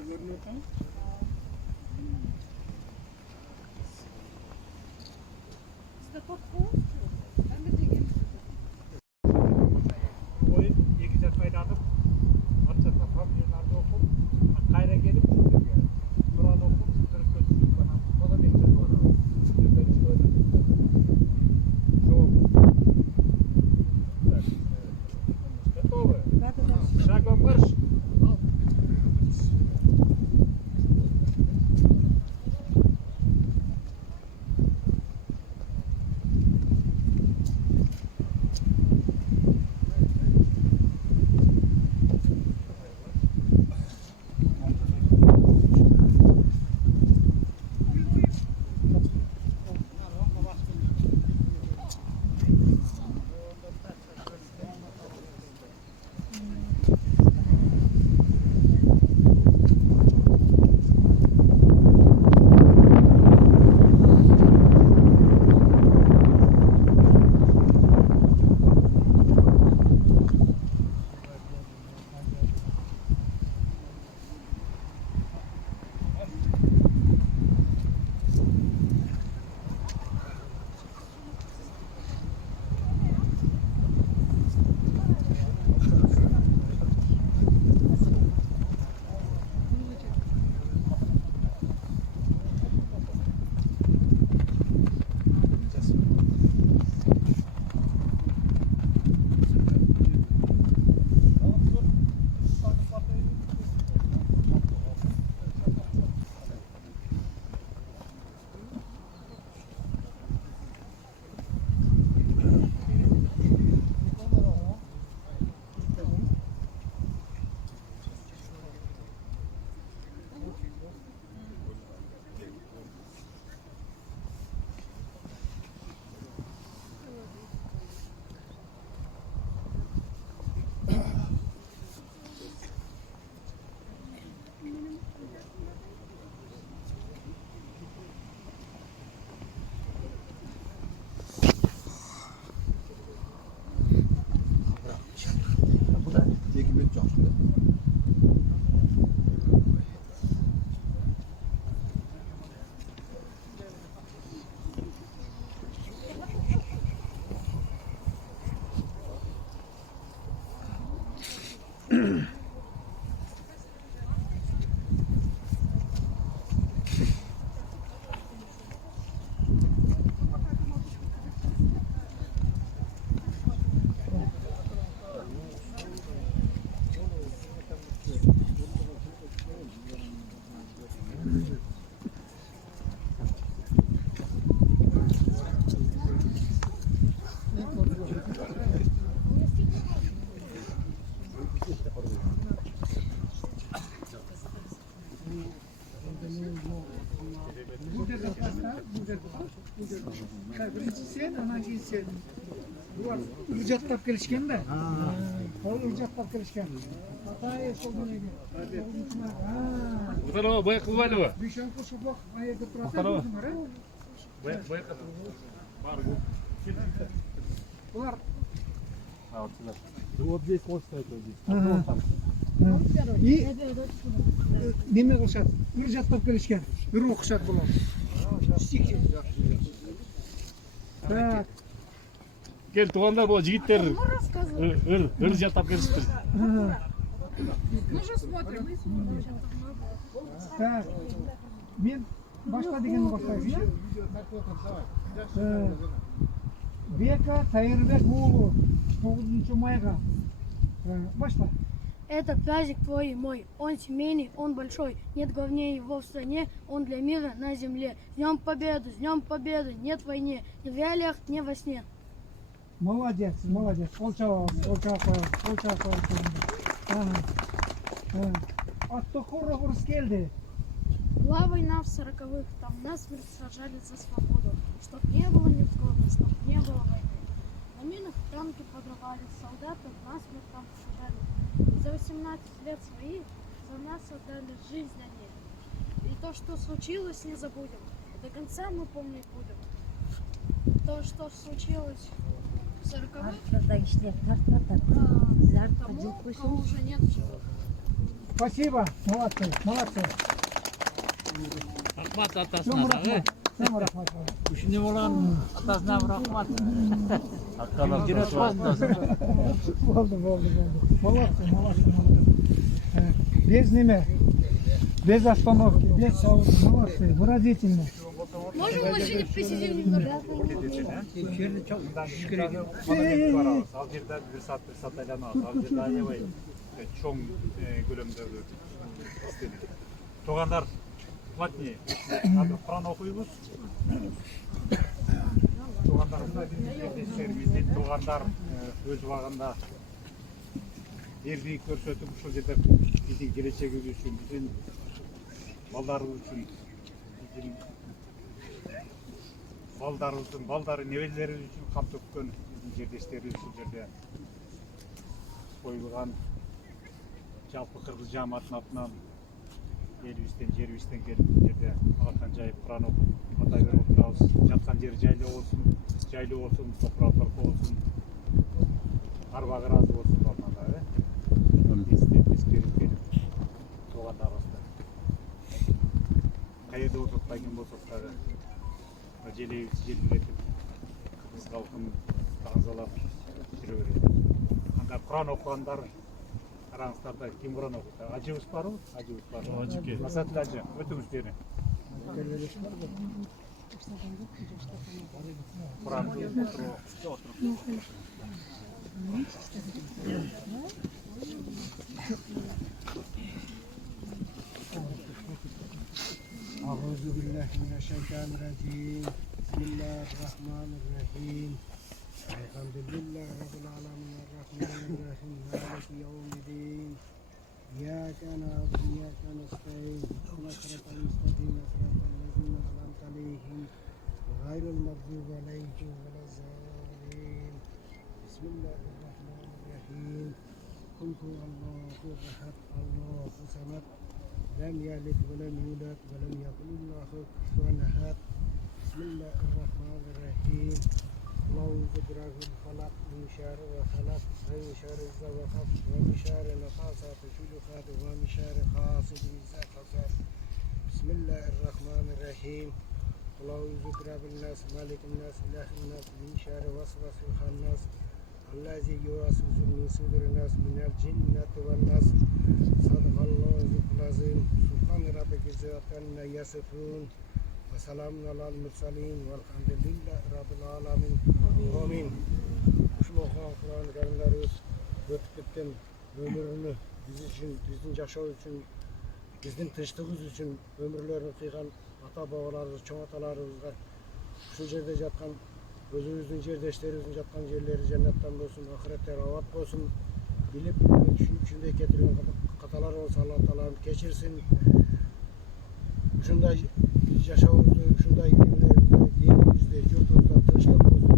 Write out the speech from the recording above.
görünüyor tam. Sizde popcorn? Ben de diyeyim. O İngilizce kaynadım. Hatta familyalarda okul. Kayra gelip çıkıyor yani. Turan okul. Kırık götürdük bana. O da bekledi ona. Ben hiç öyle çok. Evet. Готовы? Шагом марш! Birinchi sen, ananchi sen. Bular ijodlab kelishganda. Ijodlab kelishgan. Atay so'g'iniga. Muhtarama boya qilib oldimi? Beshonqi suboq qayerda Muhtarama. turadi? Boya qilib. Bor. Bular Вот здесь вот стоит вот здесь. и nima qilishadi? Ijodlab kelishgan. Bir o'qishadi bular. Так. Gel tuğanlar bu jigitler ır жаттап келишиптир. Мы же смотрим. Так. Men boshqa deganni boshlaymiz. Beka Tayırbek oğlu 9 mayga. Başla. Это праздник твой и мой, он семейный, он большой, нет главнее его в стране, он для мира на земле. С Днем Победы, нет войне, ни в реалиях, ни во сне. Молодец, молодец. Olça koy. Автохор Рус geldi. Была война в 40-х, там насмерть сражались за свободу. Чтоб не было невзгоды, чтоб не было войны. На минах танки подрывались, солдаты насмерть там сражались. И за 18 лет своих за нас отдали жизнь они. И то, что случилось, не забудем. До конца мы помнить будем. То, что случилось в 40-х, тому, кого уже нет в живых. Спасибо. Молодцы. Молодцы. Rahmat Çok atasına da. rahmat. Çok rahmat. Şimdi olan atasına rahmat. Hakkala yine tuazda. Oldu. Молодцы. Evet. Без ними. Без остановки. Без сауды. Молодцы. Выразительно. Можем в машине посидим немного? Alcir'den bir saat aylanamaz. Alcir'de aybay çoğun gülümdörü istedik. Toğanlar platni. Kur'an okuyumuz. Toğanlarımızda bizden toğanlar öz vağında erdiği körsötüp şu жерде bizim geleceğimiz için, bizim ballarımız için, bizim baldarımыздың балдары небелері үшін қам төккен біздің жердестері сол жерде қойылған жалпы қырғыз жамаатының атынан елімізден жерімізден келіп бұл жерде алақан жайып құран оқып атай беріп отырамыз. Жатқан жері жайлы болсын, топырақ торқа болсын, арбағы разы болсын балмада. Ескеріп келіп туғандарымызды қай жерде болсақ қайдан болсақ дағы желеуіз желбіретіп қырғыз халқын тағзалап жүре береді. Анда құран оқығандар қараңыздарда кім құран оқиды? Ажыбыз бар ғой? Ажыбыз бар. Масатыл ажы, өтіңіз дені. Құран أعوذ بالله من الشيطان الرجيم. بسم الله الرحمن الرحيم. الحمد لله رب العالمين الرحمن الرحيم مالك يوم الدين. إياك نعبد وإياك نستعين. اهدنا الصراط المستقيم صراط الذين أنعمت عليهم غير المغضوب عليهم ولا الضالين. بسم الله الرحمن الرحيم. قل هو الله أحد الله الصمد لم يلد ولم يولد ولم يكن له كفوا أحد. بسم الله الرحمن الرحيم. أعوذ برب الفلق من شر ما خلق ومن شر الزوقات ومن شر النفاثات في العقد ومن شر حاسد إذا حسد. بسم الله الرحمن الرحيم. أعوذ برب الناس مالك الناس إله الناس من شر وسوسة الخناس الذي يوسوس من صدور الناس من الجنة والناس. صدق الله العظيم. سبحان ربك عما يصفون وسلام على المرسلين والحمد لله رب العالمين. Amin. Uşul okuyan Kur'an-ı Kerimleri ötüp gitken ömrünü biz için, bizden yaşağı için, bizden tınçlığımız için ömürlerini kıygan ata babalarımız, çoğ atalarımızga şu yerde yatkan özümüzün yerdeşlerimizin yatkan yerleri cennetten olsun, ahirette rahat olsun. Bilip içinde getirilen hatalar olsa Allah Teala geçirsin. Şunday yaşamımızda, şunday dinlerimizde, dinimizde, yurtumuzda tınçlık olsun.